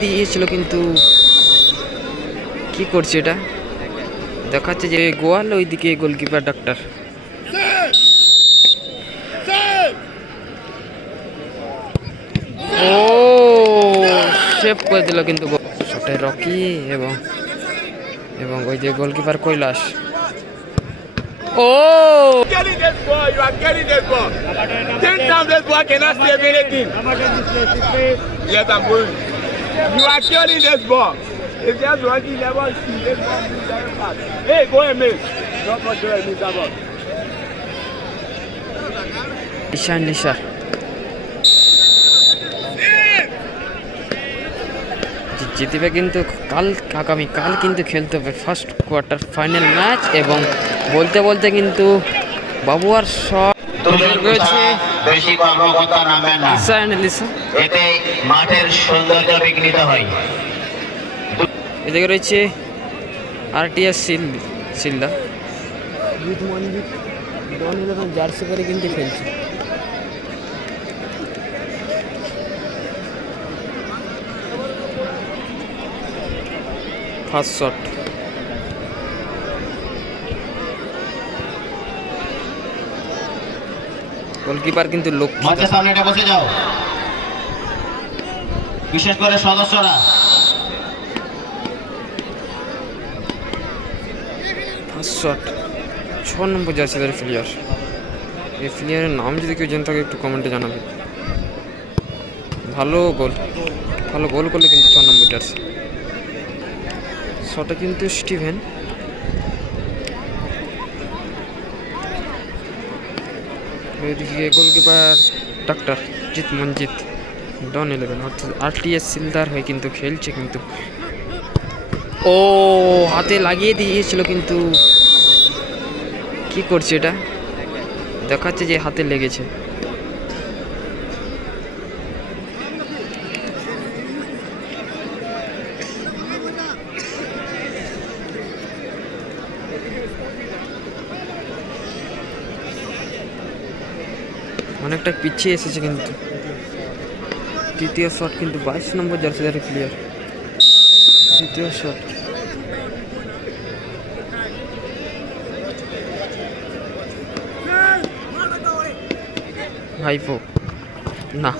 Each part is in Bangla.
দিয়েছিল কিন্তু কি করছে এটা? দেখাচ্ছে যে গোয়াল ওইদিকে গোলকিপার ডাক্তার। ও সেভ করে দিল কিন্তু রকি এবং এবং ওই যে গোলকিপার কৈলাস। ও! You are killing this ball. If just Rocky never see this ball move very fast. Hey, go ahead, mate. Don't go ahead, miss that ball. Nisha জি- জিতবে কিন্তু কাল আগামী কাল কিন্তু খেলতে হবে ফার্স্ট কোয়ার্টার ফাইনাল ম্যাচ এবং বলতে বলতে কিন্তু বাবুয়ার শট বেশি কর্মকর্তা নামবেন না। লিসা এতে মাঠের সৌন্দর্য বিঘ্নিত হয়। এদিকে রয়েছে RTS seal Sealdah youth Manjit Don eleven jersey করে কিন্তু খেলছে। ফার্স্ট শট গোলকিপার কিন্তু লক্ষ্য মঞ্চের সামনে এটা বসে যাও। বিশেষ করে সদস্যরা। ফার্স্ট শট ছ নম্বর যাচ্ছে জার্সিদের প্লেয়ার এই প্লেয়ারের নাম যদি কেউ জেনে থাকে একটু কমেন্টে জানাবে। ভালো গোল ভালো গোল করলে কিন্তু ছ নম্বর জার্সি। শটে কিন্তু স্টিভেন। এদিকে goalkeeper doctor Jit Manjit Don eleven অর্থাৎ আরটিএস সিলদার হয়ে কিন্তু খেলছে কিন্তু। ও, হাতে লাগিয়ে দিয়েছিল কিন্তু। কি করছে এটা? দেখাচ্ছে যে হাতে লেগেছে। অনেকটা পিছিয়ে এসেছে কিন্তু। তৃতীয় শট কিন্তু বাইশ নম্বর জার্সিদার প্লেয়ার তৃতীয় শট ভাইপো না।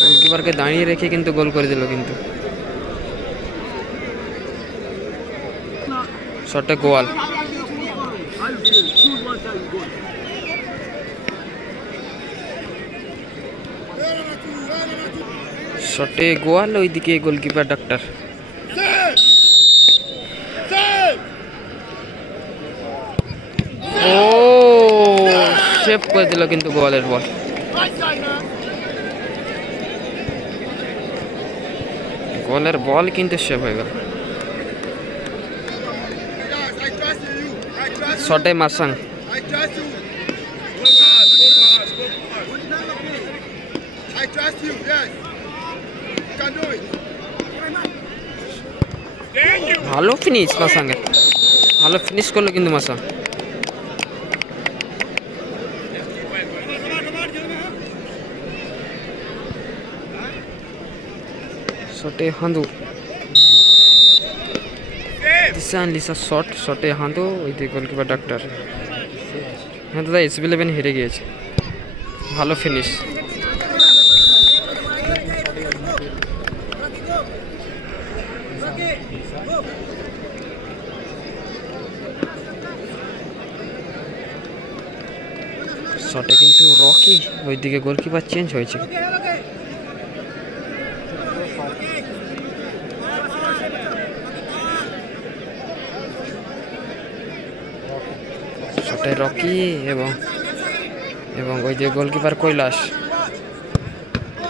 গোলকিপারকে দাঁড়িয়ে রেখে কিন্তু গোল করে দিল কিন্তু। শটে গোয়াল। শটে গোয়াল ওইদিকে গোলকিপার ডাক্তার ও সেভ করে দিল কিন্তু গোয়ালের বল গোয়ালের বল কিন্তু সেভ হয়ে গেল শটে Masang. I trust you, yes. ভালো ফিনিশ মাসাঙ্গে ভালো ফিনিশ করল কিন্তু মাসাং শটে হাঁদু। দিশান লিসা শট, শটে হাঁদু ওই দিকে গোলকিপার ডাক্তার হ্যাঁ দাদা এসবি ইলেভেন হেরে গিয়েছে। ভালো ফিনিশ শটে কিন্তু রকি, ওইদিকে গোলকিপার চেঞ্জ হয়েছে। শটে রকি এবং এবং ওই যে গোলকিপার কৈলাস।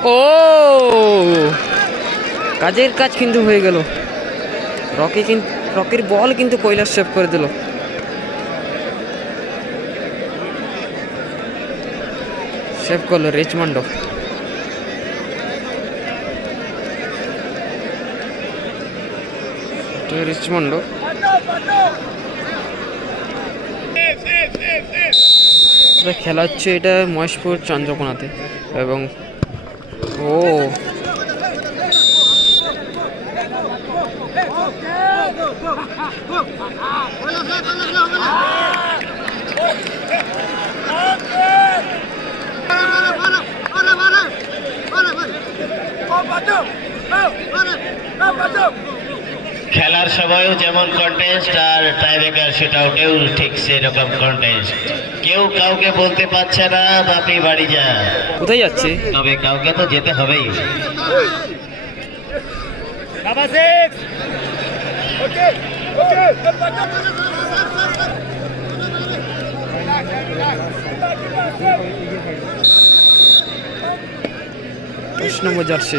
ও! কাজের কাজ কিন্তু হয়ে গেল। রকি কিন্তু রকির বল কিন্তু কৈলাস সেভ করে দিল। সেভ করল রিচমন্ড। রিচমন্ড। খেলা হচ্ছে এটা মহেশপুর চন্দ্রকোনাতে এবং ও। Oh, খেলার সময়ও যেমন কন্টেস্ট আর টাইব্রেকার শুট আউটেও ঠিক সেরকম কন্টেস্ট কেউ কাউকে বলতে পারছে না বাপি বাড়ি যা। কোথায় যাচ্ছে? তবে কাউকে তো যেতে হবেই. দশ নম্বর jersey.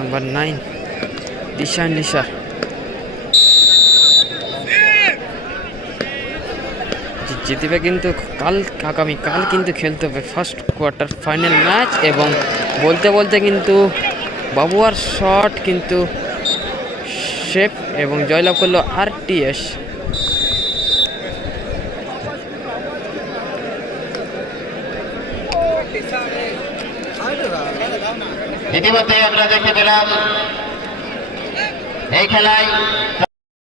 Number nine Disha Nisha জিতবে কিন্তু কাল, আগামী কাল কিন্তু খেলতে হবে ফার্স্ট কোয়ার্টার ফাইনাল ম্যাচ এবং বলতে বলতে কিন্তু বাবুয়ার শট কিন্তু শেফ এবং জয়লাভ করল আর টিএস ইতিমধ্যে আমরা দেখতে পেলাম এই খেলায়